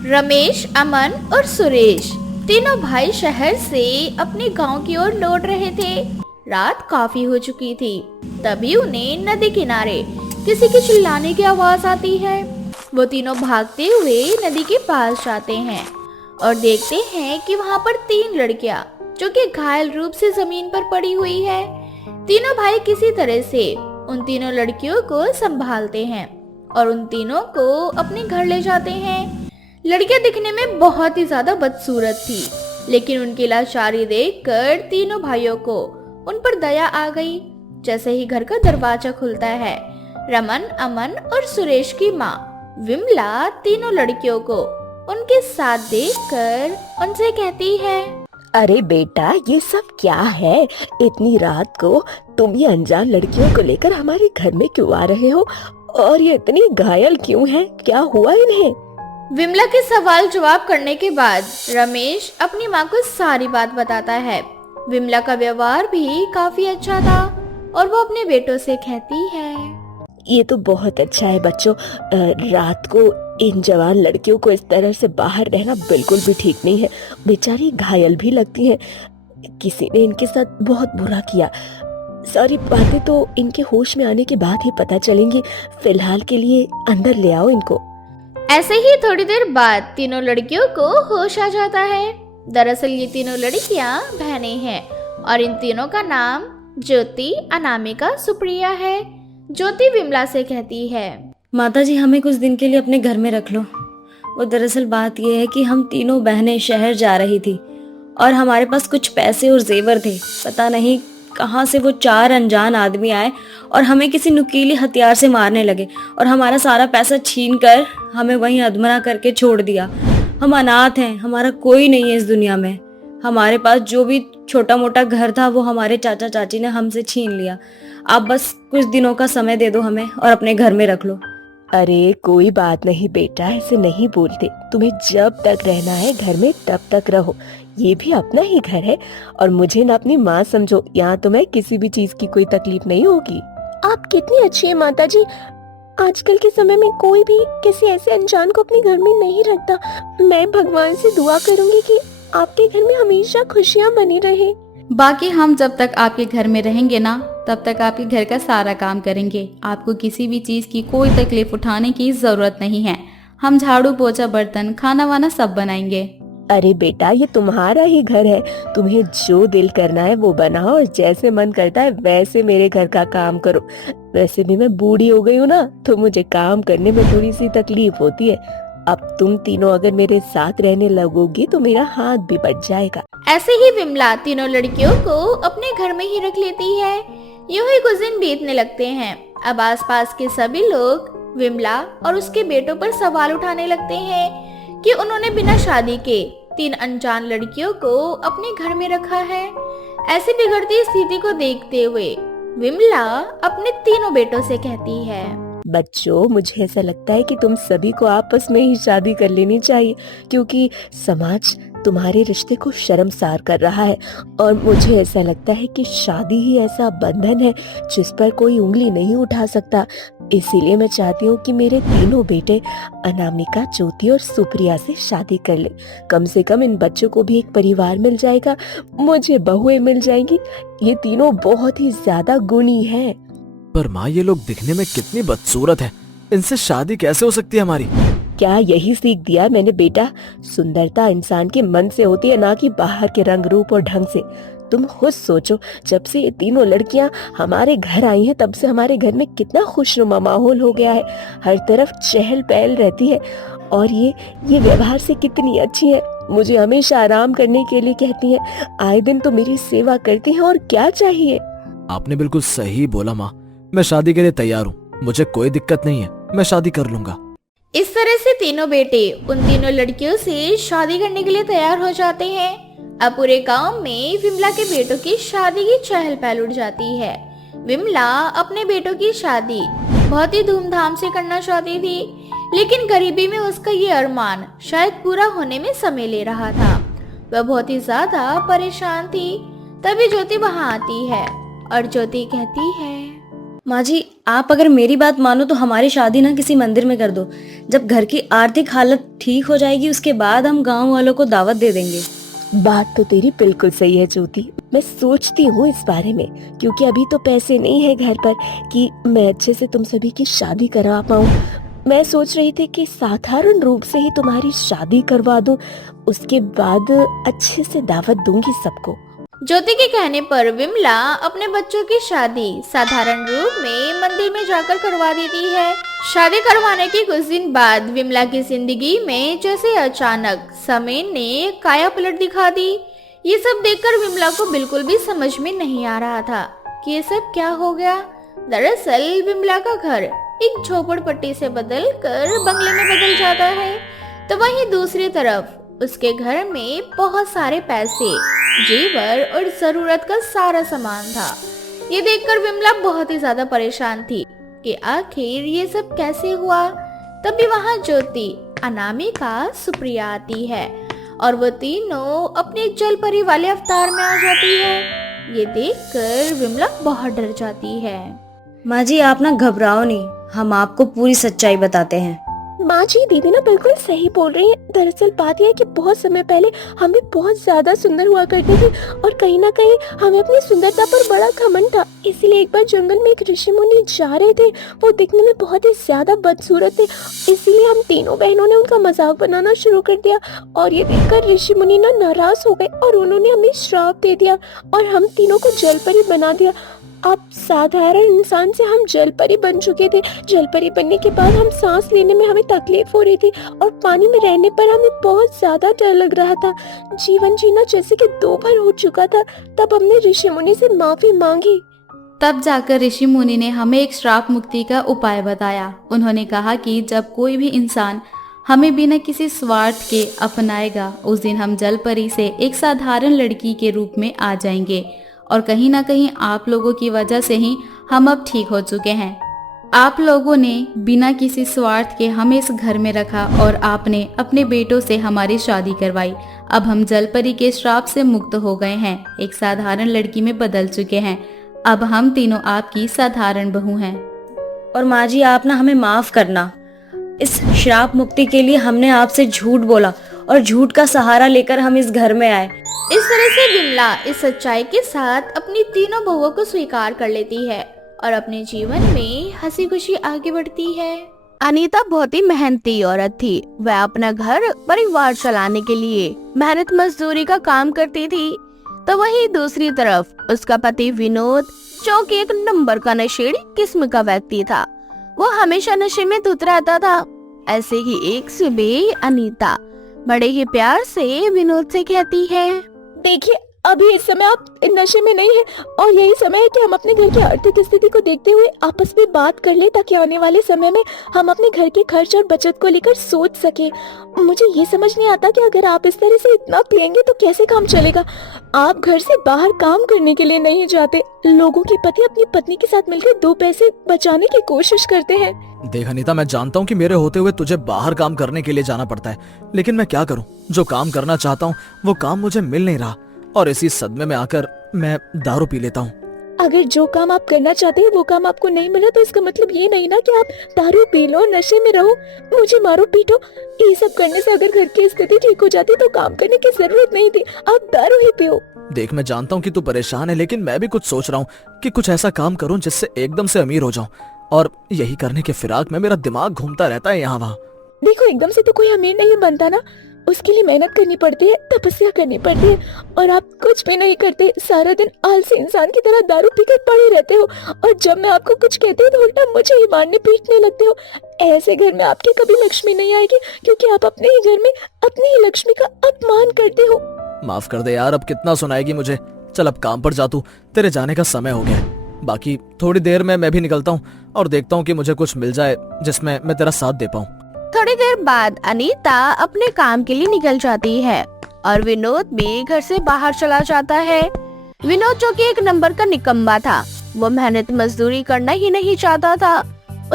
रमेश, अमन और सुरेश तीनों भाई शहर से अपने गांव की ओर लौट रहे थे। रात काफी हो चुकी थी। तभी उन्हें नदी किनारे किसी के चिल्लाने की आवाज आती है। वो तीनों भागते हुए नदी के पास जाते हैं और देखते हैं कि वहाँ पर 3 लड़कियाँ जो कि घायल रूप से जमीन पर पड़ी हुई है। तीनों भाई किसी तरह से उन तीनों लड़कियों को संभालते हैं और उन तीनों को अपने घर ले जाते हैं। लड़कियां दिखने में बहुत ही ज्यादा बदसूरत थी, लेकिन उनकी लाचारी देखकर तीनों भाइयों को उन पर दया आ गई। जैसे ही घर का दरवाजा खुलता है, रमन, अमन और सुरेश की माँ विमला तीनों लड़कियों को उनके साथ देखकर उनसे कहती है, अरे बेटा, ये सब क्या है? इतनी रात को तुम ये अनजान लड़कियों को लेकर हमारे घर में क्यों आ रहे हो? और ये इतनी घायल क्यों हैं? क्या हुआ इन्हें? विमला के सवाल जवाब करने के बाद रमेश अपनी माँ को सारी बात बताता है। विमला का व्यवहार भी काफी अच्छा था और वो अपने बेटों से कहती है, ये तो बहुत अच्छा है बच्चों। रात को इन जवान लड़कियों को इस तरह से बाहर रहना बिल्कुल भी ठीक नहीं है। बेचारी घायल भी लगती हैं। किसी ने इनके साथ बहुत बुरा किया। सारी बातें तो इनके होश में आने के बाद ही पता चलेंगी। फिलहाल के लिए अंदर ले आओ इनको। ऐसे ही थोड़ी देर बाद तीनों लड़कियों को होश आ जाता है। दरअसल ये तीनों लड़कियां बहनें हैं और इन तीनों का नाम ज्योति, अनामिका, सुप्रिया है। ज्योति विमला से कहती है, माताजी, हमें कुछ दिन के लिए अपने घर में रख लो। वो दरअसल बात यह है कि हम तीनों बहनें शहर जा रही थी और हमारे पास कुछ पैसे और जेवर थे। पता नहीं कहाँ से वो 4 अनजान आदमी आए और हमें किसी नुकीले हथियार से मारने लगे और हमारा सारा पैसा छीन कर हमें वहीं अधमरा करके छोड़ दिया। हम अनाथ हैं, हमारा कोई नहीं है इस दुनिया में। हमारे पास जो भी छोटा मोटा घर था वो हमारे चाचा चाची ने हमसे छीन लिया। आप बस कुछ दिनों का समय दे दो हमें और अपने घर में रख लो। अरे कोई बात नहीं बेटा, ऐसे नहीं बोलते। तुम्हें जब तक रहना है घर में तब तक रहो। ये भी अपना ही घर है और मुझे ना अपनी माँ समझो। यहाँ तुम्हें किसी भी चीज की कोई तकलीफ नहीं होगी। आप कितनी अच्छी है माताजी। आजकल के समय में कोई भी किसी ऐसे अनजान को अपने घर में नहीं रखता। मैं भगवान से दुआ करूंगी कि आपके घर में हमेशा खुशियाँ बनी रहे। बाकी हम जब तक आपके घर में रहेंगे ना, तब तक आपके घर का सारा काम करेंगे। आपको किसी भी चीज की कोई तकलीफ उठाने की जरूरत नहीं है। हम झाड़ू पोछा, बर्तन, खाना वाना सब बनाएंगे। अरे बेटा, ये तुम्हारा ही घर है। तुम्हें जो दिल करना है वो बनाओ और जैसे मन करता है वैसे मेरे घर का काम करो। वैसे भी मैं बूढ़ी हो गई हूँ ना, तो मुझे काम करने में थोड़ी सी तकलीफ होती है। अब तुम तीनों अगर मेरे साथ रहने लगोगी तो मेरा हाथ भी बच जाएगा। ऐसे ही विमला तीनों लड़कियों को अपने घर में ही रख लेती है। यूं ही कुछ दिन बीतने लगते हैं। अब आसपास के सभी लोग विमला और उसके बेटों पर सवाल उठाने लगते हैं कि उन्होंने बिना शादी के 3 अनजान लड़कियों को अपने घर में रखा है। ऐसी बिगड़ती स्थिति को देखते हुए विमला अपने तीनों बेटों से कहती है, बच्चों, मुझे ऐसा लगता है कि तुम सभी को आपस में ही शादी कर लेनी चाहिए, क्योंकि समाज तुम्हारे रिश्ते को शर्मसार कर रहा है। और मुझे ऐसा लगता है कि शादी ही ऐसा बंधन है जिस पर कोई उंगली नहीं उठा सकता। इसीलिए मैं चाहती हूँ कि मेरे तीनों बेटे अनामिका, ज्योति और सुप्रिया से शादी कर ले। कम से कम इन बच्चों को भी एक परिवार मिल जाएगा, मुझे बहुएं मिल जाएंगी। ये तीनों बहुत ही ज्यादा गुणी हैं। पर माँ, ये लोग दिखने में कितनी बदसूरत है। इनसे शादी कैसे हो सकती है हमारी? क्या यही सीख दिया मैंने बेटा? सुंदरता इंसान के मन से होती है, ना कि बाहर के रंग रूप और ढंग से। तुम खुद सोचो, जब से ये तीनों लड़कियां हमारे घर आई हैं तब से हमारे घर में कितना खुशनुमा माहौल हो गया है। हर तरफ चहल पहल रहती है और ये व्यवहार से कितनी अच्छी है। मुझे हमेशा आराम करने के लिए कहती हैं। आए दिन तो मेरी सेवा करती हैं, और क्या चाहिए। आपने बिल्कुल सही बोला माँ। मैं शादी के लिए तैयार हूँ। मुझे कोई दिक्कत नहीं है, मैं शादी कर लूंगा। इस तरह से तीनों बेटे उन तीनों लड़कियों से शादी करने के लिए तैयार हो जाते हैं। अब पूरे गांव में विमला के बेटों की शादी की चहल पहल उठ जाती है। विमला अपने बेटों की शादी बहुत ही धूमधाम से करना चाहती थी, लेकिन गरीबी में उसका ये अरमान शायद पूरा होने में समय ले रहा था। वह बहुत ही ज्यादा परेशान थी। तभी ज्योति वहां आती है और ज्योति कहती है, माँ जी, आप अगर मेरी बात मानो तो हमारी शादी ना किसी मंदिर में कर दो। जब घर की आर्थिक हालत ठीक हो जाएगी उसके बाद हम गांव वालों को दावत दे देंगे। बात तो तेरी बिल्कुल सही है ज्योति। मैं सोचती हूँ इस बारे में, क्योंकि अभी तो पैसे नहीं है घर पर कि मैं अच्छे से तुम सभी की शादी करवा पाऊँ। मैं सोच रही थी कि साधारण रूप से ही तुम्हारी शादी करवा दूं, उसके बाद अच्छे से दावत दूंगी सबको। ज्योति के कहने पर विमला अपने बच्चों की शादी साधारण रूप में मंदिर में जाकर करवा देती है। शादी करवाने के कुछ दिन बाद विमला की जिंदगी में जैसे अचानक समय ने काया पलट दिखा दी। ये सब देखकर विमला को बिल्कुल भी समझ में नहीं आ रहा था कि ये सब क्या हो गया। दरअसल विमला का घर एक झोपड़पट्टी से बदलकर बंगले में बदल जाता है, तो वहीं दूसरी तरफ उसके घर में बहुत सारे पैसे, जेवर और जरूरत का सारा सामान था। ये देखकर विमला बहुत ही ज्यादा परेशान थी कि आखिर ये सब कैसे हुआ। तभी वहाँ ज्योति, अनामिका, सुप्रिया आती है और वो तीनों अपने जल परी वाले अवतार में आ जाती है। ये देखकर विमला बहुत डर जाती है। माँ जी, आप ना घबराओ नहीं, हम आपको पूरी सच्चाई बताते हैं। माँ जी, दीदी ना बिल्कुल सही बोल रही है। दरअसल बात यह है कि बहुत समय पहले हम भी बहुत ज्यादा सुंदर हुआ करते थे और कहीं ना कहीं हमें अपनी सुंदरता पर बड़ा घमंड था। इसीलिए एक बार जंगल में एक ऋषि मुनि जा रहे थे। वो दिखने में बहुत ही ज्यादा बदसूरत थे, इसीलिए हम तीनों बहनों ने उनका मजाक बनाना शुरू कर दिया और ये देखकर ऋषि मुनि ना नाराज हो गए और उन्होंने हमें श्राप दे दिया और हम तीनों को जलपरी बना दिया। अब साधारण इंसान से हम जलपरी बन चुके थे। जलपरी बनने के बाद हम सांस लेने में हमें तकलीफ हो रही थी और पानी में रहने पर हमें बहुत ज्यादा डर लग रहा था। जीवन जीना जैसे कि 2 बार हो चुका था। तब हमने ऋषि मुनि से माफी मांगी। तब जाकर ऋषि मुनि ने हमें एक श्राप मुक्ति का उपाय बताया। उन्होंने कहा कि जब कोई भी इंसान हमें बिना किसी स्वार्थ के अपनाएगा, उस दिन हम जलपरी से एक साधारण लड़की के रूप में आ जाएंगे और कहीं ना कहीं आप लोगों की वजह से ही हम अब ठीक हो चुके हैं। आप लोगों ने बिना किसी स्वार्थ के हमें इस घर में रखा और आपने अपने बेटों से हमारी शादी करवाई। अब हम जलपरी के श्राप से मुक्त हो गए हैं, एक साधारण लड़की में बदल चुके हैं। अब हम तीनों आपकी साधारण बहू हैं। और माँ जी, आप ना हमें माफ करना। इस श्राप मुक्ति के लिए हमने आपसे झूठ बोला और झूठ का सहारा लेकर हम इस घर में आए। इस तरह से विमला इस सच्चाई के साथ अपनी तीनों बहुओं को स्वीकार कर लेती है और अपने जीवन में हंसी खुशी आगे बढ़ती है। अनीता बहुत ही मेहनती औरत थी। वह अपना घर परिवार चलाने के लिए मेहनत मजदूरी का काम करती थी। तो वहीं दूसरी तरफ उसका पति विनोद, जो कि एक नंबर का नशेड़ी किस्म का व्यक्ति था, वो हमेशा नशे में धुत रहता था। ऐसे ही एक सुबह अनीता बड़े ही प्यार से विनोद से कहती है, देखिए अभी इस समय आप नशे में नहीं हैं और यही समय है कि हम अपने घर की आर्थिक स्थिति को देखते हुए आपस में बात कर ले, ताकि आने वाले समय में हम अपने घर के खर्च और बचत को लेकर सोच सके। मुझे ये समझ नहीं आता कि अगर आप इस तरह से इतना पिएंगे तो कैसे काम चलेगा। आप घर से बाहर काम करने के लिए नहीं जाते। लोगों के पति अपनी पत्नी के साथ मिलकर 2 पैसे बचाने की कोशिश करते हैं। देख अनीता, मैं जानता हूँ कि मेरे होते हुए तुझे बाहर काम करने के लिए जाना पड़ता है, लेकिन मैं क्या करूँ। जो काम करना चाहता हूँ वो काम मुझे मिल नहीं रहा और इसी सदमे में आकर मैं दारू पी लेता हूँ। अगर जो काम आप करना चाहते हैं वो काम आपको नहीं मिला तो इसका मतलब ये नहीं ना कि आप दारू पी लो, नशे में रहो, मुझे मारो पीटो। ये सब करने से अगर घर की स्थिति ठीक हो जाती तो काम करने की जरूरत नहीं थी। आप दारू ही पियो। देख, मैं जानता हूँ कि तू परेशान है, लेकिन मैं भी कुछ सोच रहा हूँ कि कुछ ऐसा काम करूँ जिससे एकदम से अमीर हो जाऊं, और यही करने के फिराक में मेरा दिमाग घूमता रहता है यहाँ वहाँ। देखो, एकदम से तो कोई अमीर नहीं बनता ना, उसके लिए मेहनत करनी पड़ती है, तपस्या करनी पड़ती है, और आप कुछ भी नहीं करते। सारा दिन आलसी इंसान की तरह दारू पीकर पड़े रहते हो और जब मैं आपको कुछ कहती हूँ तो उल्टा मुझे ही मारने पीटने लगते हो। ऐसे घर में आपकी कभी लक्ष्मी नहीं आएगी, क्योंकि आप अपने ही घर में अपनी ही लक्ष्मी का अपमान करते हो। माफ कर दे यार, अब कितना सुनाएगी मुझे। चल अब काम पर जा तू, तेरे जाने का समय हो गया। बाकी थोड़ी देर में मैं भी निकलता हूँ और देखता हूँ कि मुझे कुछ मिल जाए जिसमें मैं तेरा साथ दे पाऊँ। थोड़ी देर बाद अनीता अपने काम के लिए निकल जाती है और विनोद भी घर से बाहर चला जाता है। विनोद, जो कि एक नंबर का निकम्मा था, वो मेहनत मजदूरी करना ही नहीं चाहता था।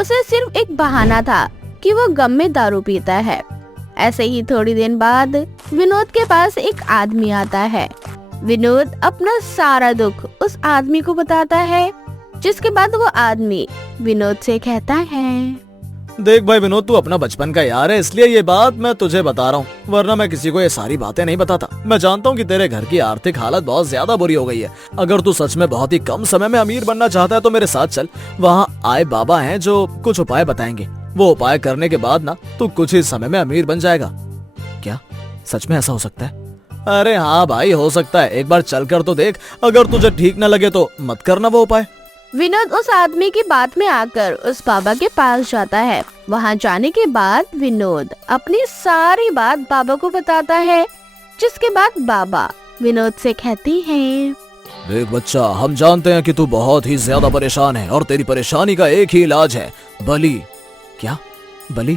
उसे सिर्फ एक बहाना था कि वो गम में दारू पीता है। ऐसे ही थोड़ी देर बाद विनोद के पास एक आदमी आता है। विनोद अपना सारा दुख उस आदमी को बताता है। जिसके बाद वो आदमी विनोद से कहता है, देख भाई विनोद, तू अपना बचपन का यार है, इसलिए ये बात मैं तुझे बता रहा हूँ, वरना मैं किसी को ये सारी बातें नहीं बताता। मैं जानता हूँ कि तेरे घर की आर्थिक हालत बहुत ज्यादा बुरी हो गई है। अगर तू सच में बहुत ही कम समय में अमीर बनना चाहता है तो मेरे साथ चल। वहाँ आए बाबा हैं जो कुछ उपाय बताएंगे। वो उपाय करने के बाद ना तू कुछ ही समय में अमीर बन जाएगा। क्या सच में ऐसा हो सकता है? अरे हाँ भाई, हो सकता है। एक बार चल कर तो देख, अगर तुझे ठीक न लगे तो मत करना वो उपाय। विनोद उस आदमी की बात में आकर उस बाबा के पास जाता है। वहाँ जाने के बाद विनोद अपनी सारी बात बाबा को बताता है, जिसके बाद बाबा विनोद से कहती हैं, देख बच्चा, हम जानते हैं कि तू बहुत ही ज्यादा परेशान है और तेरी परेशानी का एक ही इलाज है, बलि। क्या बलि?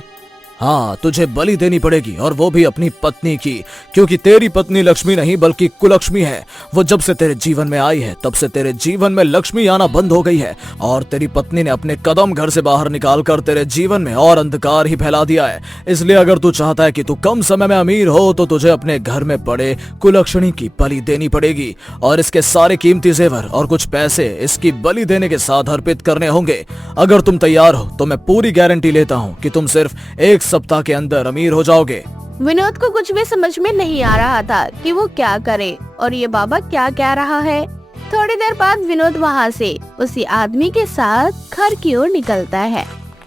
हाँ, तुझे बलि देनी पड़ेगी, और वो भी अपनी पत्नी की, क्योंकि तेरी पत्नी लक्ष्मी नहीं बल्कि कुलक्ष्मी है। वो जब से तेरे जीवन में आई है तब से तेरे जीवन में लक्ष्मी आना बंद हो गई है, और तेरी पत्नी ने अपने कदम घर से बाहर निकालकर तेरे जीवन में और अंधकार ही फैला दिया है। इसलिए अगर तू चाहता है कि तू कम समय में अमीर हो तो तुझे अपने घर में पड़े कुलक्षणी की बलि देनी पड़ेगी, और इसके सारे कीमती जेवर और कुछ पैसे इसकी बलि देने के साथ अर्पित करने होंगे। अगर तुम तैयार हो तो मैं पूरी गारंटी लेता हूँ कि तुम सिर्फ एक सप्ताह के अंदर अमीर हो जाओगे। विनोद को कुछ भी समझ में नहीं आ रहा था कि वो क्या करे और ये बाबा क्या कह रहा है। थोड़ी देर बाद विनोद वहाँ से उसी आदमी के साथ घर की ओर निकलता है।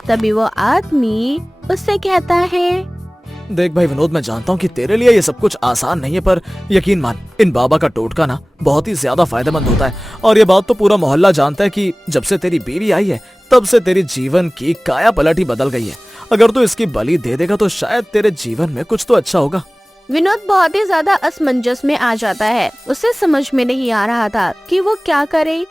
तभी वो आदमी उससे कहता है, देख भाई विनोद, मैं जानता हूँ कि तेरे लिए ये सब कुछ आसान नहीं है, पर यकीन मान, इन बाबा का टोटका ना बहुत ही ज्यादा फायदेमंद होता है। और ये बात तो पूरा मोहल्ला जानता है कि जब से तेरी बीवी आई है तब से तेरी जीवन की काया पलट ही बदल गई है। अगर तू इसकी बलि दे देगा तो शायद तेरे जीवन में कुछ तो अच्छा होगा। विनोद बहुत ही ज्यादा असमंजस में आ जाता है। उसे समझ में नहीं आ रहा था कि वो क्या करे।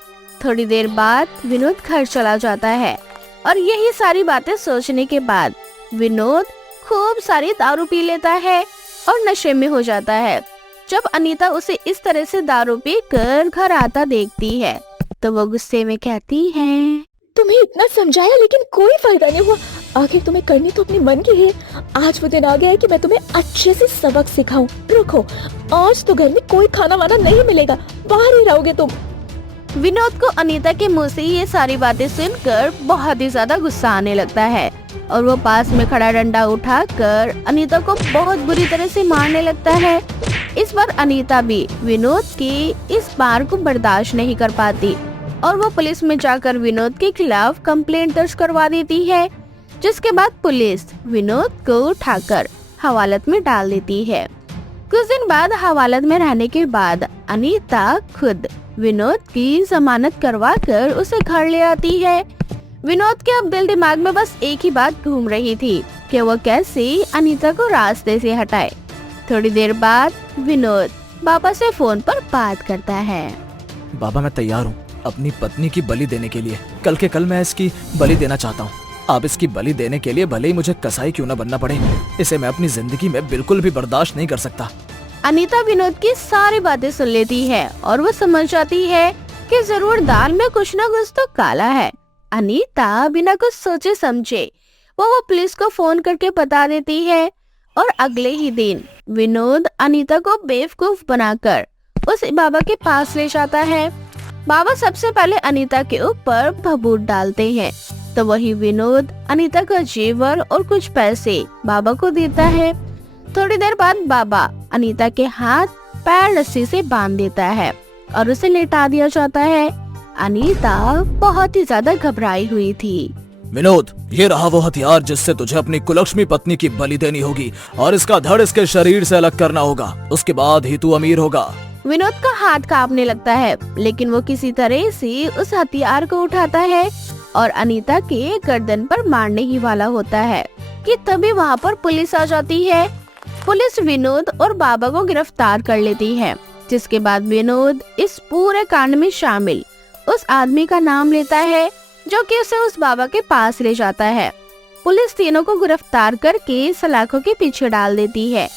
थोड़ी देर बाद विनोद घर चला जाता है, और यही सारी बातें सोचने के बाद विनोद खूब सारी दारू पी लेता है और नशे में हो जाता है। जब अनीता उसे इस तरह से दारू पी कर घर आता देखती है तो वो गुस्से में कहती है, तुम्हें इतना समझाया लेकिन कोई फायदा नहीं हुआ। आखिर तुम्हें करनी तो अपने मन की है। आज वो दिन आ गया है कि मैं तुम्हें अच्छे से सबक सिखाऊं। रुको, आज तो घर में कोई खाना वाना नहीं मिलेगा, बाहर ही रहोगे तुम। विनोद को अनीता के मुंह से ये सारी बातें सुनकर बहुत ही ज्यादा गुस्सा आने लगता है, और वो पास में खड़ा डंडा उठाकर अनीता को बहुत बुरी तरह से मारने लगता है। इस बार अनीता भी विनोद की इस बार को बर्दाश्त नहीं कर पाती, और वो पुलिस में जाकर विनोद के खिलाफ कंप्लेंट दर्ज करवा देती है। जिसके बाद पुलिस विनोद को उठाकर हवालात में डाल देती है। कुछ दिन बाद हवालात में रहने के बाद अनीता खुद विनोद की जमानत करवा कर उसे घर ले आती है। विनोद के अब दिल दिमाग में बस एक ही बात घूम रही थी कि वो कैसे अनीता को रास्ते से हटाए। थोड़ी देर बाद विनोद बाबा से फोन पर बात करता है। बाबा, मैं तैयार हूँ अपनी पत्नी की बलि देने के लिए। कल के कल मैं इसकी बलि देना चाहता हूँ। आप इसकी बलि देने के लिए भले ही मुझे कसाई क्यों न बनना पड़े, इसे मैं अपनी जिंदगी में बिल्कुल भी बर्दाश्त नहीं कर सकता। अनीता विनोद की सारी बातें सुन लेती है और वो समझ जाती है कि जरूर दाल में कुछ न कुछ तो काला है। अनीता बिना कुछ सोचे समझे वो पुलिस को फोन करके बता देती है, और अगले ही दिन विनोद अनीता को बेवकूफ बनाकर उस बाबा के पास ले जाता है। बाबा सबसे पहले अनीता के ऊपर भभूत डालते हैं, तो वही विनोद अनीता का जेवर और कुछ पैसे बाबा को देता है। थोड़ी देर बाद बाबा अनीता के हाथ पैर रस्सी से बांध देता है और उसे लेटा दिया जाता है। अनीता बहुत ही ज्यादा घबराई हुई थी। विनोद, ये रहा वो हथियार जिससे तुझे अपनी कुलक्ष्मी पत्नी की बलि देनी होगी, और इसका धड़ इसके शरीर से अलग करना होगा। उसके बाद ही तू अमीर होगा। विनोद का हाथ कांपने लगता है, लेकिन वो किसी तरह से उस हथियार को उठाता है और अनीता के गर्दन पर मारने ही वाला होता है कि तभी वहाँ पर पुलिस आ जाती है। पुलिस विनोद और बाबा को गिरफ्तार कर लेती है, जिसके बाद विनोद इस पूरे कांड में शामिल उस आदमी का नाम लेता है जो कि उसे उस बाबा के पास ले जाता है। पुलिस तीनों को गिरफ्तार करके सलाखों के पीछे डाल देती है।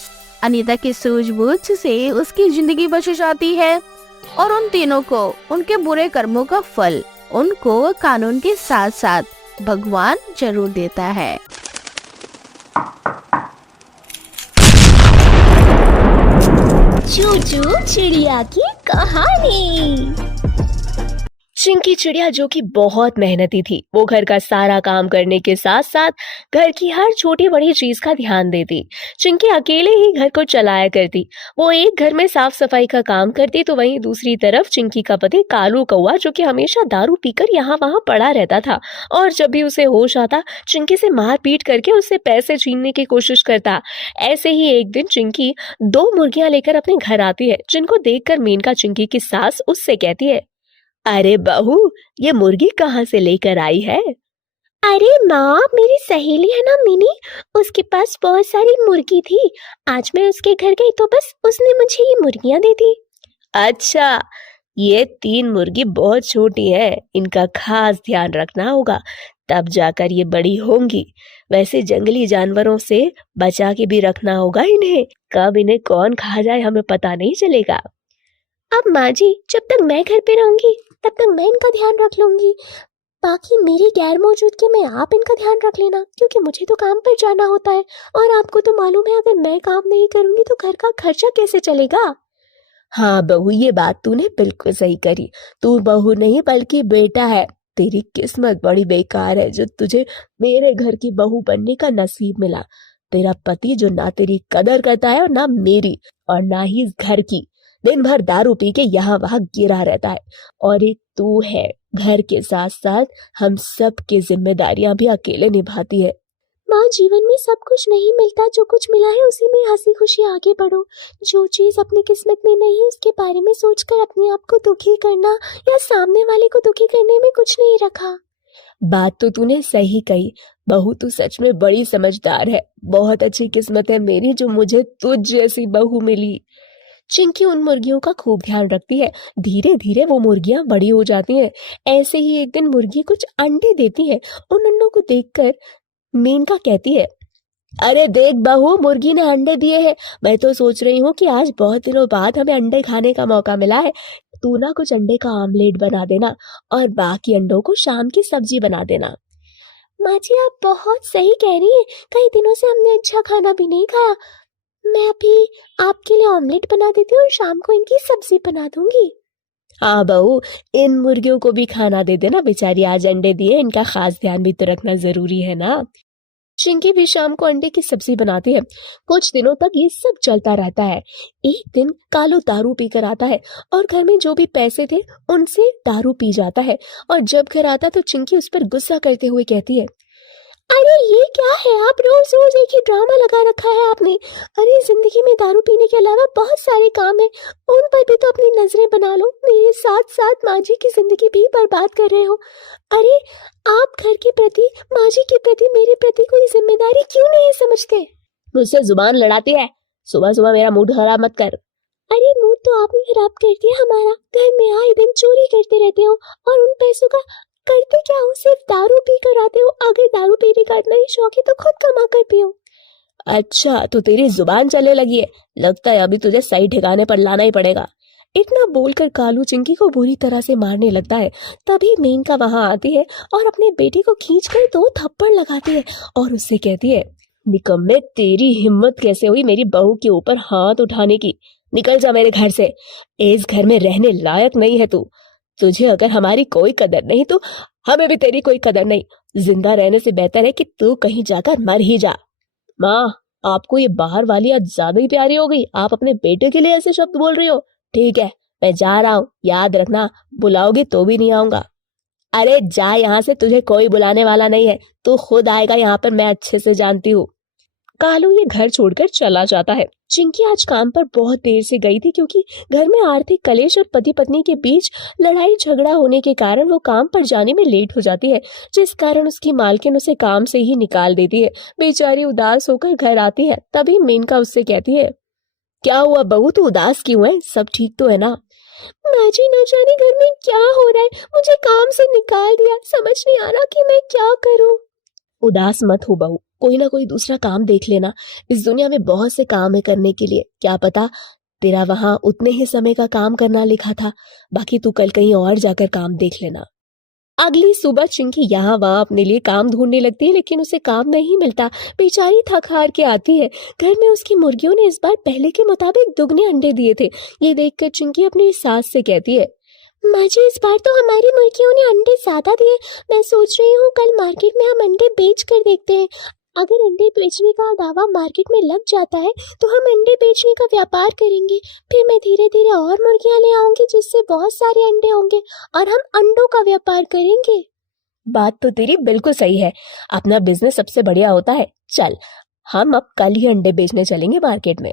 अनीता की सूझबूझ से उसकी जिंदगी बच जाती है, और उन तीनों को उनके बुरे कर्मों का फल उनको कानून के साथ साथ भगवान जरूर देता है। चूचू चिड़िया की कहानी। चिंकी चिड़िया जो कि बहुत मेहनती थी, वो घर का सारा काम करने के साथ साथ घर की हर छोटी बड़ी चीज का ध्यान देती। चिंकी अकेले ही घर को चलाया करती। वो एक घर में साफ सफाई का काम करती तो वहीं दूसरी तरफ चिंकी का पति कालू कौवा, जो कि हमेशा दारू पीकर यहाँ वहां पड़ा रहता था और जब भी उसे होश आता चिंकी से मार पीट करके उससे पैसे छीनने की कोशिश करता। ऐसे ही एक दिन चिंकी 2 मुर्गियां लेकर अपने घर आती है, जिनको देखकर मेनका चिंकी की सास उससे कहती है, अरे बहू, ये मुर्गी कहाँ से लेकर आई है? अरे माँ, मेरी सहेली है ना मिनी, उसके पास बहुत सारी मुर्गी थी। आज मैं उसके घर गई तो बस उसने मुझे ये मुर्गियां दे दी। अच्छा, ये 3 मुर्गी बहुत छोटी हैं, इनका खास ध्यान रखना होगा, तब जाकर ये बड़ी होंगी। वैसे जंगली जानवरों से बचा के भी रखना होगा इन्हें, कब इन्हें कौन खा जाए हमें पता नहीं चलेगा। अब माँ जी, जब तक मैं घर पे रहूंगी तब तक मैं इनका ध्यान रख लूंगी। बाकी मेरी गैर मौजूदगी में आप इनका ध्यान रख लेना, क्योंकि मुझे तो काम पर जाना होता है और आपको तो मालूम है अगर मैं काम नहीं करूंगी तो घर का खर्चा कैसे चलेगा। हाँ बहू, ये बात तूने बिल्कुल सही करी। तू बहू नहीं बल्कि बेटा है। तेरी किस्मत बड़ी बेकार है जो तुझे मेरे घर की बहू बनने का नसीब मिला। तेरा पति जो ना तेरी कदर करता है और ना मेरी और ना ही इस घर की, दिन भर दारू पी के यहाँ वहां गिरा रहता है। और एक तू है, घर के साथ साथ हम सब की जिम्मेदारियां भी अकेले निभाती है। माँ, जीवन में सब कुछ नहीं मिलता, जो कुछ मिला है उसी में हंसी खुशी आगे बढ़ो। जो चीज अपनी किस्मत में नहीं है उसके बारे में सोचकर अपने आप को दुखी करना या सामने वाले को दुखी करने में कुछ नहीं रखा। बात तो तूने सही कही बहू, तू सच में बड़ी समझदार है। बहुत अच्छी किस्मत है मेरी जो मुझे तुझ जैसी बहू मिली। चिंकी उन मुर्गियों का खूब ध्यान रखती है। धीरे धीरे वो मुर्गियां बड़ी हो जाती हैं। ऐसे ही एक दिन मुर्गी कुछ अंडे देती है। उन अंडों को देखकर मेनका कहती है, अरे देख बहू, मुर्गी ने अंडे दिए हैं। मैं तो सोच रही हूँ कि आज बहुत दिनों बाद हमें अंडे खाने का मौका मिला है। तू ना कुछ अंडे का आमलेट बना देना और बाकी अंडों को शाम की सब्जी बना देना। माँ जी, आप बहुत सही कह रही हैं। कई दिनों से हमने अच्छा खाना भी नहीं खाया। मैं अभी आपके लिए ऑमलेट बना देती हूँ और शाम को इनकी सब्जी बना दूंगी। हाँ बहू, इन मुर्गियों को भी खाना दे देना, बेचारी आज अंडे दिए, इनका खास ध्यान भी तो रखना जरूरी है ना। चिंकी भी शाम को अंडे की सब्जी बनाती है। कुछ दिनों तक ये सब चलता रहता है। एक दिन कालू दारू पीकर आता है और घर में जो भी पैसे थे उनसे दारू पी जाता है। और जब घर आता तो चिंकी उस पर गुस्सा करते हुए कहती है, अरे ये क्या है, आप रोज रोज एक ही ड्रामा लगा रखा है आपने। अरे जिंदगी में दारू पीने के अलावा बहुत सारे काम हैं, उन पर भी तो अपनी नजरें बना लो। मेरे साथ साथ माँ जी की जिंदगी भी बर्बाद कर रहे हो। अरे आप घर के प्रति, माँ जी के प्रति, मेरे प्रति कोई जिम्मेदारी क्यों नहीं समझते? मुझसे जुबान लड़ाती है, सुबह सुबह मेरा मूड खराब मत कर। अरे मूड तो आपने खराब कर दिया हमारा। घर में आए दिन चोरी करते रहते हो और उन पैसों का करते क्या हो? सिर्फ दारू पी कर आते हो। अगर दारू पीने का इतना ही शौक है तो खुद कमा कर पियो। अच्छा, तो तेरी जुबान चलने लगी है। लगता है अभी तुझे सही ठिकाने पर लाना ही पड़ेगा। इतना बोलकर कालू चिंकी को बुरी तरह से मारने लगता है। तभी मेनका वहां आती है और अपने बेटे को खींचकर 2 थप्पड़ लगाती है और उससे कहती है, निकम्मे, तेरी हिम्मत कैसे हुई मेरी बहू के ऊपर हाथ उठाने की? निकल जा मेरे घर से। इस घर में रहने लायक नहीं है तू। तुझे अगर हमारी कोई कदर नहीं तो हमें भी तेरी कोई कदर नहीं। जिंदा रहने से बेहतर है कि तू कहीं जाकर मर ही जा। माँ, आपको ये बाहर वाली आज ज्यादा ही प्यारी हो गई। आप अपने बेटे के लिए ऐसे शब्द बोल रही हो। ठीक है, मैं जा रहा हूँ, याद रखना बुलाओगी तो भी नहीं आऊंगा। अरे जा यहाँ से, तुझे कोई बुलाने वाला नहीं है। तू खुद आएगा यहाँ पर, मैं अच्छे से जानती हूँ। कालू ये घर छोड़कर चला जाता है। चिंकी आज काम पर बहुत देर से गई थी क्योंकि घर में आर्थिक कलेश और पति पत्नी के बीच लड़ाई झगड़ा होने के कारण वो काम पर जाने में लेट हो जाती है, जिस कारण उसकी मालकिन उसे काम से ही निकाल देती है। बेचारी उदास होकर घर आती है। तभी मेनका उससे कहती है, क्या हुआ बहू, तू उदास क्यों है? सब ठीक तो है ना? माँ जी, न जाने घर में क्या हो रहा है, मुझे काम से निकाल दिया। समझ नहीं आ रहा कि मैं क्या करूँ। उदास मत हो बहू, कोई ना कोई दूसरा काम देख लेना। इस दुनिया में बहुत से काम है करने के लिए। क्या पता तेरा वहां उतने ही समय का काम करना लिखा था। बाकी तू कल कहीं और जाकर काम देख लेना। अगली सुबह चिंकी यहाँ वहां अपने लिए काम ढूंढने लगती है, लेकिन उसे काम नहीं मिलता। बेचारी थक हार के आती है। घर में उसकी मुर्गियों ने इस बार पहले के मुताबिक दुगने अंडे दिए थे। ये देखकर चिंकी अपनी सास से कहती है, माँ जी, इस बार तो हमारी मुर्गियों ने अंडे ज्यादा दिए। मैं सोच रही हूँ कल मार्केट में हम अंडे बेच कर देखते हैं। अगर अंडे बेचने का दावा मार्केट में लग जाता है तो हम अंडे बेचने का व्यापार करेंगे। फिर मैं धीरे धीरे और मुर्गियाँ ले आऊंगी जिससे बहुत सारे अंडे होंगे और हम अंडों का व्यापार करेंगे। बात तो तेरी बिल्कुल सही है। अपना बिजनेस सबसे बढ़िया होता है। चल, हम अब कल ही अंडे बेचने चलेंगे मार्केट में।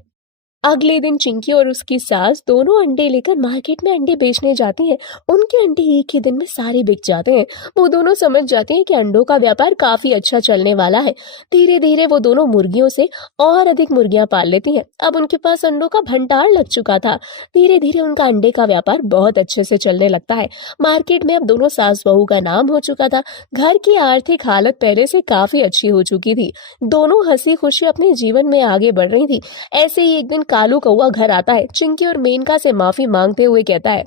अगले दिन चिंकी और उसकी सास दोनों अंडे लेकर मार्केट में अंडे बेचने जाती हैं। उनके अंडे एक ही दिन में सारे बिक जाते हैं। वो दोनों समझ जाते हैं कि अंडों का व्यापार काफी अच्छा चलने वाला है। धीरे धीरे वो दोनों मुर्गियों से और अधिक मुर्गियां पाल लेती हैं। अब उनके पास अंडों का भंडार लग चुका था। धीरे धीरे उनका अंडे का व्यापार बहुत अच्छे से चलने लगता है। मार्केट में अब दोनों सास बहू का नाम हो चुका था। घर की आर्थिक हालत पहले से काफी अच्छी हो चुकी थी। दोनों हंसी खुशी अपने जीवन में आगे बढ़ रही थी। ऐसे ही एक दिन कालू कौआ घर आता है। चिंकी और मेनका से माफी मांगते हुए कहता है,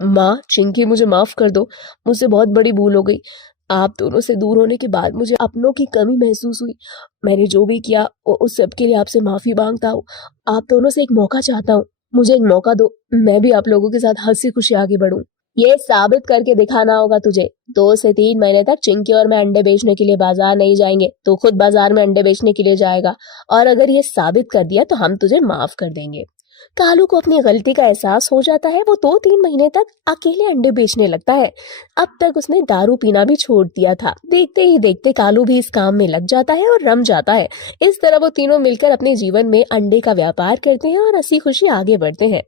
माँ, चिंकी, मुझे माफ कर दो। मुझसे बहुत बड़ी भूल हो गई। आप दोनों से दूर होने के बाद मुझे अपनों की कमी महसूस हुई। मैंने जो भी किया उस सब के लिए आपसे माफी मांगता हूँ। आप दोनों से एक मौका चाहता हूँ। मुझे एक मौका दो, मैं भी आप लोगों के साथ हंसी खुशी आगे बढ़ूं। ये साबित करके दिखाना होगा तुझे। 2 से 3 महीने तक चिंकी और मैं अंडे बेचने के लिए बाजार नहीं जाएंगे। तो खुद बाजार में अंडे बेचने के लिए जाएगा और अगर ये साबित कर दिया तो हम तुझे माफ कर देंगे। कालू को अपनी गलती का एहसास हो जाता है। वो 2-3 महीने तक अकेले अंडे बेचने लगता है। अब तक उसने दारू पीना भी छोड़ दिया था। देखते ही देखते कालू भी इस काम में लग जाता है और रम जाता है। इस तरह वो तीनों मिलकर अपने जीवन में अंडे का व्यापार करते हैं और हंसी खुशी आगे बढ़ते हैं।